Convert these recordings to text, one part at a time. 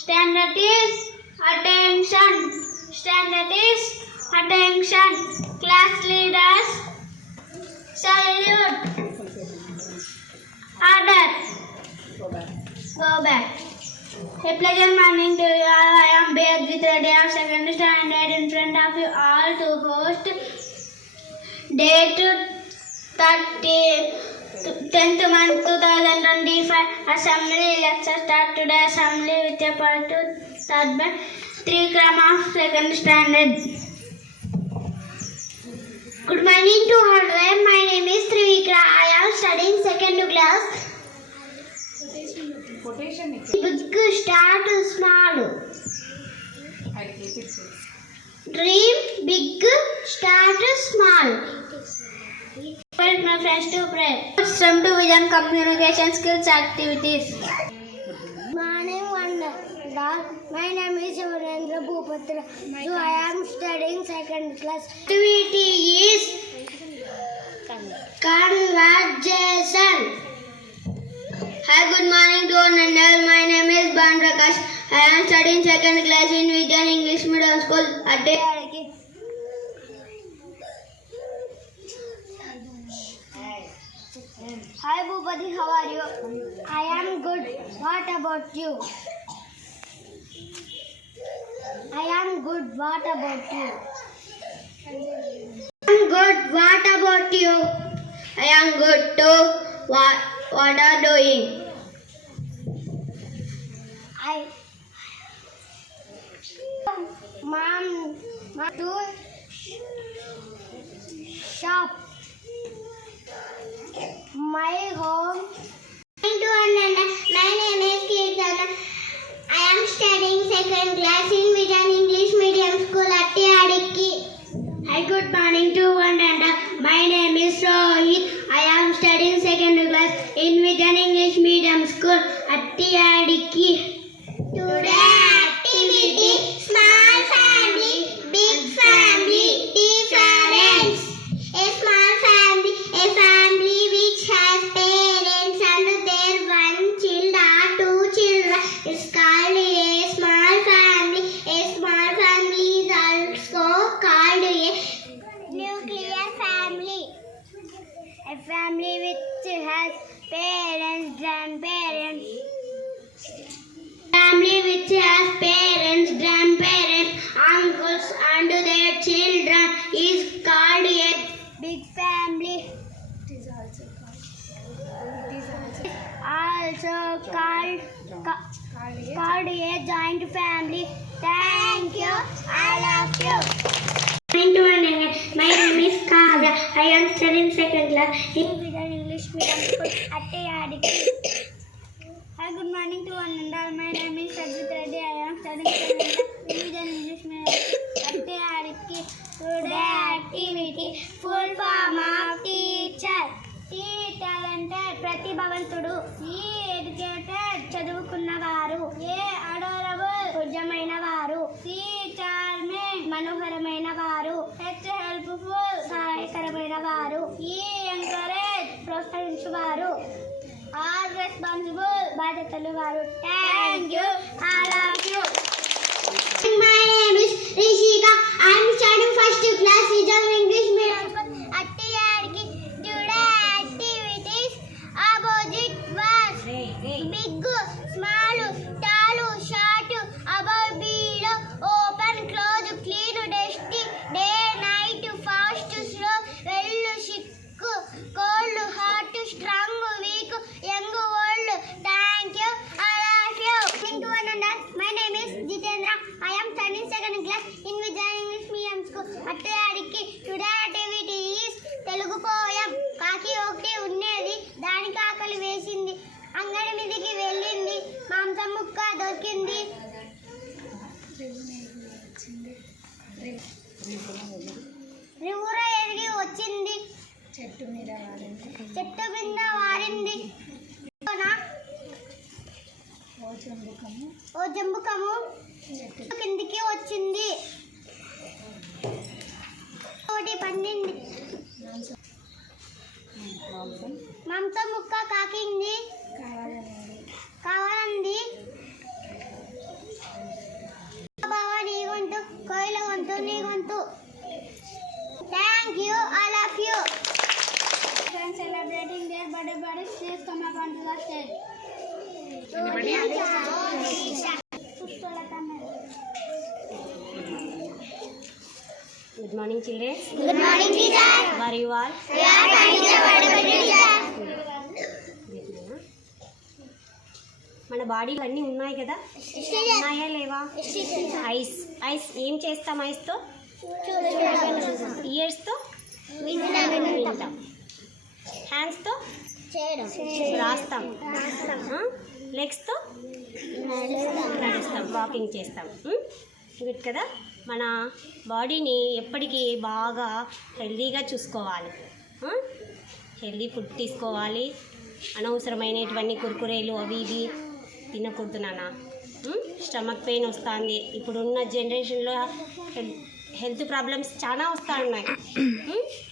Standard is attention. Standard is attention. Class leaders salute. Order. Go back. A pleasant morning to you all. I am Beatrice Reddy of second standard in front of you all to host date 10th month 2025 assembly lecture start today. Assembly with a part 3 by 3 gram of second standard. Good morning to all. My name is Trivikra. I am studying second class. Big start small. Dream big start small. Invite my friends to pray. From to vision communication skills activities. Morning wonder. My name is Surendra Bhupatra. So I am studying second class. Activity is conversation. Hi, good morning to one and all. My name is Ban Prakash. I am studying second class in Vidyan English Medium School at Adiki. Hi Bhupati, how are you? I am good. What about you? I am good. What about you? I am good. What about you? I am good too. What are doing? Mom to shop. My home. My name is Kirtana. I am studying second class in Vidyan English Medium School at Adiki. Hi, good morning to one and all. My name is Rohit. I am studying second class in Vidyan English Medium School at Adiki. Today activity small family, big family, difference. A small family, a family which has parents and their one child or two children is called a small family. A small family is also called a nuclear family. A family which has parents, grandparents. Family which has parents, grandparents, uncles and their children is called a Big family. Also called a joint family. Thank you. I love you. My name is Kavya. I am studying second class in Vidyan English Medium School at Adiki. Hi, good morning to one and all. My name is Sajit Reddy. I am studying second class in Vidyan English Medium School at Adiki. Today activity full form of teacher. T talented ప్రతిభావంతుడు. E educated చదువుకున్నవారు. A adorable పూజ్యమైన వారు. C charming మనోహరమైన వారు. H helpful సహాయకరమైన వారు. E encourage ప్రోత్సహించువారు. R responsible బాధ్యతలు వారు. Thank you. I love you. My name is Rishika. I am studying first class Vidyan English Medium School at Adiki. Today activities opposite was big, small, tall, short, above, below, open, close, clean, dusty, day, night, fast, slow, well, sick, cold, hot, strong, weak, young, old. Thank you. I love you. My name is Jitendra. I am studying second class in Vidyan English Medium School at Adiki. Today activity is Telugu poem. కాకి ఒకటి ఉండేది, దానికి ఆకలి వేసింది, అంగడి మీదకి వెళ్ళింది, మాంసం ముక్క దొరికింది, ఊర ఎదిగి వచ్చింది, చెట్టు మీద వారింది, ఓ జంబుకము కిందికి వచ్చింది, ఒకటి పండింది, మాంసం ముక్క కాకింది, కావాలంది, Good morning, children. Good morning, teacher. How are you all? We are fine, teacher. What about you, teacher? మన బాడీలో అన్నీ ఉన్నాయి కదా, ఉన్నాయా లేవా? ఐస్ ఐస్ ఏం చేస్తాం? ఐస్తో ఇయర్స్తో వింటాం, హ్యాండ్స్తో రాస్తాం, లెగ్స్తో నడుస్తాం, వాకింగ్ చేస్తాం. గుడ్ కదా. మన బాడీని ఎప్పటికీ బాగా హెల్తీగా చూసుకోవాలి. హెల్తీ ఫుడ్ తీసుకోవాలి. అనవసరమైనటువంటి కుర్కురేలు అవి ఇవి తినకూడదు నాన్న. స్టమక్ పెయిన్ వస్తుంది. ఇప్పుడున్న జనరేషన్లో హెల్త్ ప్రాబ్లమ్స్ చాలా వస్తూ ఉన్నాయి.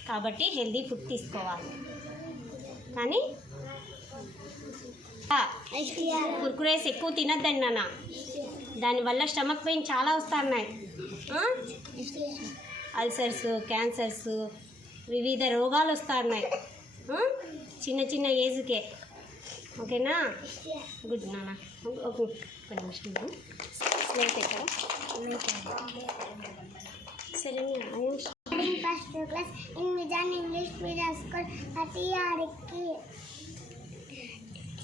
కాబట్టి హెల్తీ ఫుడ్ తీసుకోవాలి. కానీ కుర్కురేస్ ఎక్కువ తినద్దండి నాన్న. దానివల్ల స్టమక్ పెయిన్ చాలా వస్తున్నాయి. అల్సర్స్, క్యాన్సర్స్, వివిధ రోగాలు వస్తున్నాయి చిన్న చిన్న ఏజ్కే. ఓకేనా? గుడ్ నాన్న. ఒక నిమిషం సరే. First class in Vijan English Medium School at Yariki.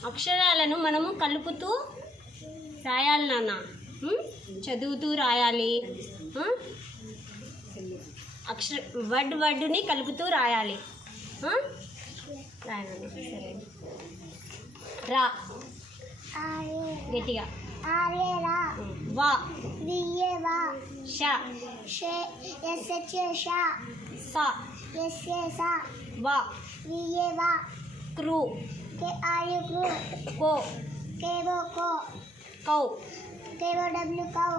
అక్షరాలను మనము కలుపుతూ రాయాలి నాన్న. చదువుతూ రాయాలి. వర్డ్ని కలుపుతూ రాయాలి. రాయాలి. సరే. రా గట్టిగా. Arera. వా Vieva. ష She. Sha. Saw Sa. వా Vieva. Crew Kru. కో Kevo Ko. Cow KOW Cow.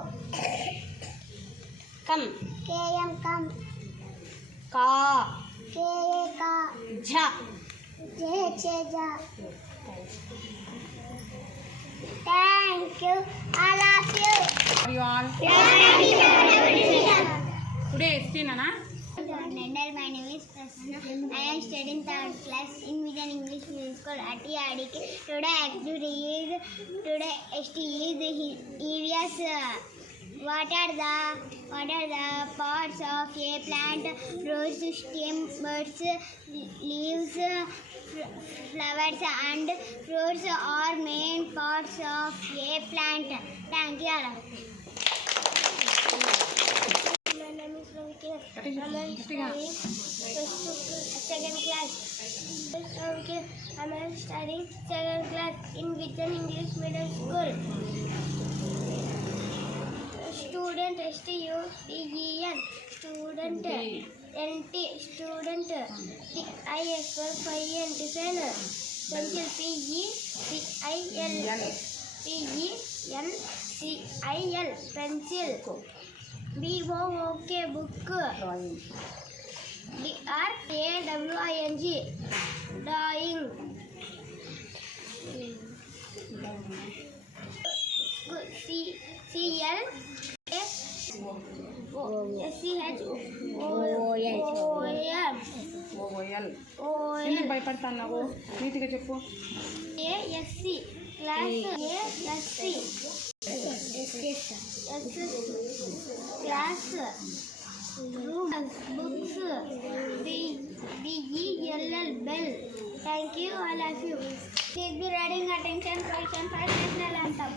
Come KM Kam. కా KA Ka. Jha. Ja. Thank you. I love you. You all. Today explain Anna. My name is Prasanna. I am studying third class in Vijan English Medium School at Yariki. Today I have to read. Today ST is the areas. What are the parts of a plant? Roots, stem, buds, leaves, flowers and fruits are main parts of a plant. Thank you all. My name is Ravika. I am studying second class. I am studying second class in Vijan English Medium School. Student STUDEN. Student NT. Student TIS for 5 and designer. Pencil PENCIL. Pencil. BOOK. Book. DRAWING. Drawing. CL. ఎందుకు భయపడతావు? నీట్గా చెప్పు. ASC class class books BELL bell. Thank you, all of you. Take the reading attention, question 5 national anthem.